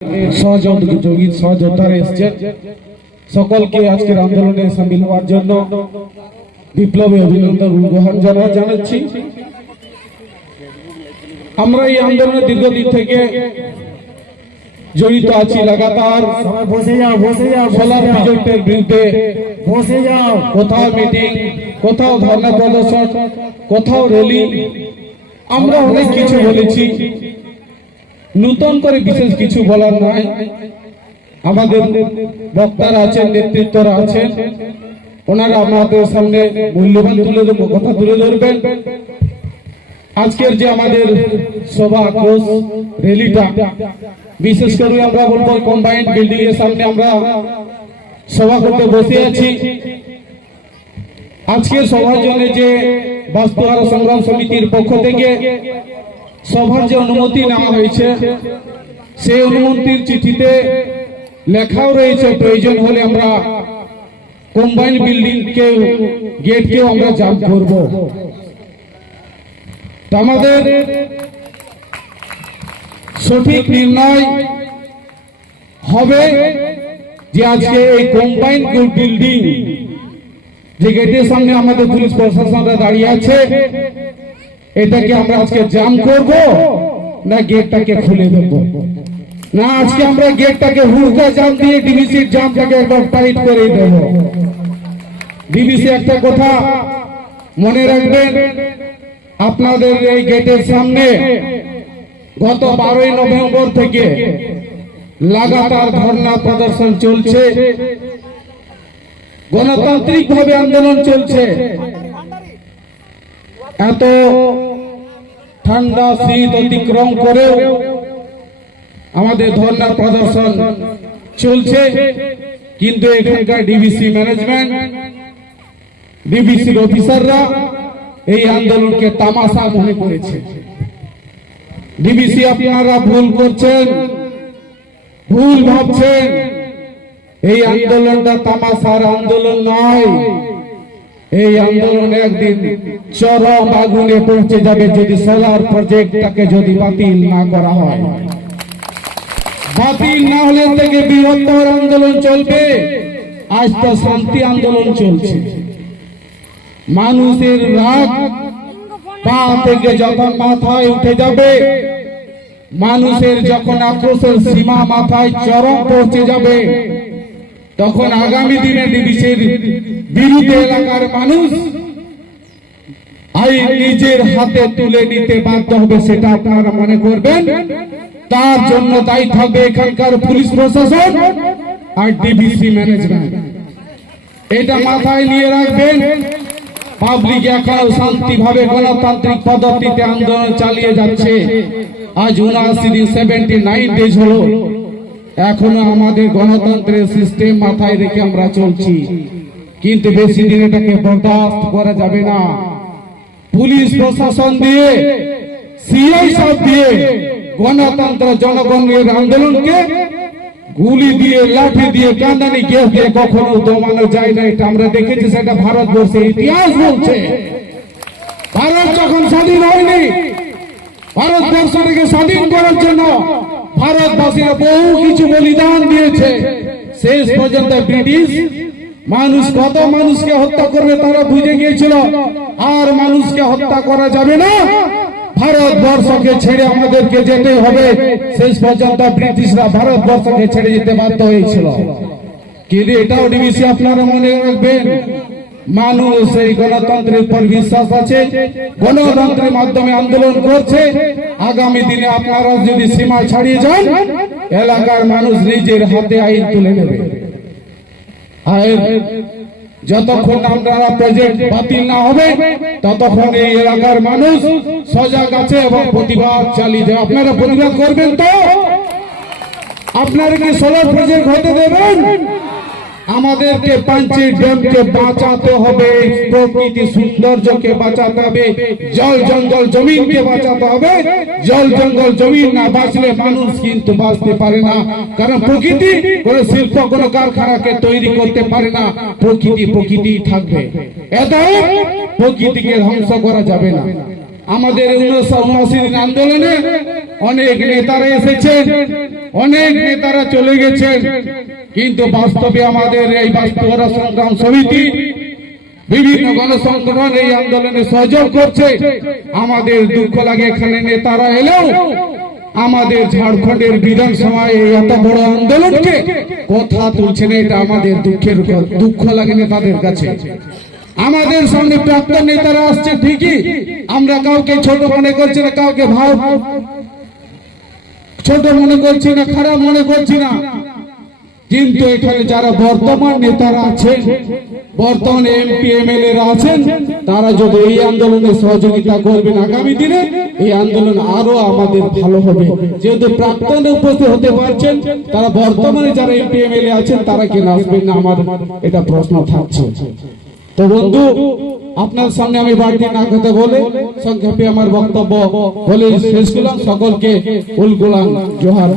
সহযোগী সহযোদ্ধারা এসেছেন, সকলকে আজকের আন্দোলনে সামিল হওয়ার জন্য বিপ্লবী অভিনন্দন গ্রহণ জানাচ্ছি। আমরা এই আন্দোলনে দীর্ঘদিন থেকে জড়িত আছি। লাগাতার সোলার প্রজেক্টের বিরুদ্ধে কোথাও মিটিং, কোথাও ধর্ণা প্রদর্শন, কোথাও র্যালি, আমরা অনেক কিছু বলেছি। নতুন করে বিশেষ কিছু বলার নয়। আমাদের বক্তারা আছেন, নেতৃত্বরা আছেন, ওনারা আমাদের সামনে মূল্যবান কথা তুলে ধরবেন। আজকের যে আমাদের সভা আক্রোশ র্যালিটা, বিশেষ করে আমরা বলবো কম্বাইন্ড বিল্ডিং এর সামনে আমরা সভা করতে বসে আছি। আজকের সভার জন্য যে বাস্তুহারা সংগ্রাম সমিতির পক্ষ থেকে সভার যে অনুমতি নেওয়া হয়েছে, সেই অনুমতির চিঠিতে লেখাও রয়েছে প্রয়োজন হলে আমরা কম্বাইন্ড বিল্ডিং কে গেটকেও আমরা জাম করব। আমাদের সঠিক নির্ণয় হবে যে আজকে এই কম্বাইন্ড বিল্ডিং যে গেটের সামনে আমাদের পুলিশ প্রশাসনরা দাঁড়িয়ে আছে, এটাকে আমরা আজকে জাম করব না গেটটাকে খুলে দেব। না, আজকে আমরা গেটটাকে হুড়কা জাম দিয়ে ডিবিসির জামটাকে একবার টাইট করে দেব। ডিবিসি একটা কথা মনে রাখবেন, আপনাদের এই গেটের সামনে গত 12ই নভেম্বর থেকে লাগাতার ধর্ণা প্রদর্শন চলছে, গণতান্ত্রিক ভাবে আন্দোলন চলছে। এত ঠান্ডা শীত অতিক্রম করেও আমাদের ধর্ণা প্রদর্শন চলছে, কিন্তু এখানকার ডিবিসি ম্যানেজমেন্ট, ডিবিসির অফিসাররা এই আন্দোলনকে তামাশা মনে করেছে। ডিবিসি, আপনারা ভুল করছেন, ভুল ভাবছেন। এই আন্দোলনটা তামাশার আন্দোলন নয়। এই আন্দোলন একদিন চরম আগুনে পৌঁছে যাবে যদি সোলার প্রজেক্টটাকে যদি বাতিল না করা হয়। বাতিল না হলে থেকে বৃহত্তর আন্দোলন চলবে। আজ তো শান্তি আন্দোলন চলছে। মানুষের রাগ পা থেকে যখন মাথায় উঠে যাবে, মানুষের যখন আক্রোশের সীমা মাথায় চরম পৌঁছে যাবে, তখন আগামী দিনে ডিবিসির বিরুদ্ধে এলাকার মানুষ আইন নিজের হাতে তুলে নিতে বাধ্য হবে। সেটা আপনারা মনে করবেন। তার জন্য দায়ী থাকবে এখানকার পুলিশ প্রশাসন আর ডিবিসি ম্যানেজমেন্ট। এটা মাথায় নিয়ে রাখবেন। পাবলিক এখনো শান্তিভাবে গণতান্ত্রিক পদ্ধতিতে আন্দোলন চালিয়ে যাচ্ছে। আজ 79 দিন 79 ডেজ হলো, এখনো আমাদের গণতন্ত্রের সিস্টেম মাথায় রেখে আমরা চলছি। কিন্তু বেশি দিন এটাকে বরদাস্ত করা যাবে না। পুলিশ প্রশাসন দিয়ে, সিআই সব দিয়ে গণতন্ত্র জনগণের আন্দোলনকে গুলি দিয়ে, লাঠি দিয়ে, কাঁদানি গ্যাস দিয়ে কখনো দমানো যায় না। এটা আমরা দেখেছি, সেটা ভারতবর্ষের ইতিহাস বলছে। ভারত যখন স্বাধীন হয়নি, ভারতবর্ষকে স্বাধীন করার জন্য ভারতবাসীরা বহু কিছু বলিদান দিয়েছে। শেষ পর্যন্ত ব্রিটিশ মানুষ কত মানুষকে হত্যা করবে তারা বুঝে গিয়েছিল। আর মানুষকে হত্যা করা যাবে না, ভারতবর্ষকে ছেড়ে আমাদেরকে যেতে হবে। শেষ পর্যন্ত ব্রিটিশরা ভারতবর্ষকে ছেড়ে যেতে বাধ্য হয়েছিল। কিন্তু এটাও ডিবিসি আপনারা মনে রাখবেন, মানুষ এই গণতন্ত্রের উপর বিশ্বাস আছে, গণতন্ত্রের মাধ্যমে আন্দোলন করছে। আগামী দিনে আপনারা যদি সীমা ছাড়িয়ে যান, এলাকার মানুষ নিজের হাতে আইন তুলে নেবে। আর যতক্ষণ আপনারা প্রজেক্ট বাতিল না হবে, ততক্ষণ এই এলাকার মানুষ সজাগ আছে এবং প্রতিবাদ চালিয়ে যাবে। আপনারা প্রতিবাদ করবেন তো? আপনারা কি সোলার প্রজেক্ট হতে দেবেন? আমাদেরকে পাঞ্চের ড্যামকে বাঁচাতে হবে, প্রকৃতি সৌন্দর্যকে বাঁচাতে হবে, জল জঙ্গল জমিনকে বাঁচাতে হবে। জল জঙ্গল জমিন না বাঁচলে মানুষ কিন্তু বাঁচতে পারে না। কারণ প্রকৃতি কোনো শিল্প, কোনো কারখানাকে তৈরি করতে পারে না। প্রকৃতি থাকবে। এটাও প্রকৃতিকে ধ্বংস করা যাবে না। আমাদের 1979 আন্দোলনে অনেক নেতারা এসেছেন, অনেক নেতারা চলে গেছেন, কিন্তু বাস্তবে আমাদের এই বাস্তবরা সংগ্রাম সমিতি বিভিন্ন গণসংগঠন এই আন্দোলনে সহযোগ করছে। আমাদের দুঃখ লাগে এখানে নেতারা এলেও আমাদের ঝাড়খণ্ডের বিধানসভায় এই এত বড় আন্দোলনকে কথা তুলছেন, এটা আমাদের দুঃখ লাগে নেতাদের কাছে। আমাদের সামনে প্রাক্তন নেতারা আসছে ঠিকই, আমরা কাউকে ছোট মনে করছি না, কাউকে ছোট মনে করছি না, খারাপ মনে করছি না, কিন্তু এখানে যারা বর্তমান নেতারা আছেন, বর্তমানে এমপি এমএলএ আছেন, তারা যদি এই আন্দোলনে সহযোগিতা করবেন আগামী দিনে এই আন্দোলন আরো আমাদের ভালো হবে। যেহেতু প্রাক্তন উপস্থিত হতে পারছেন, তারা বর্তমানে যারা এমপি এমএলএ আছেন তারা কেন আসবেন না, আমার এটা প্রশ্ন থাকছে। তো বন্ধু, আপনার সামনে আমি বাড়তি না কথা বলে সংক্ষেপে আমার বক্তব্য বলে শেষ করলাম। সকলকে উলগুলান জোহার।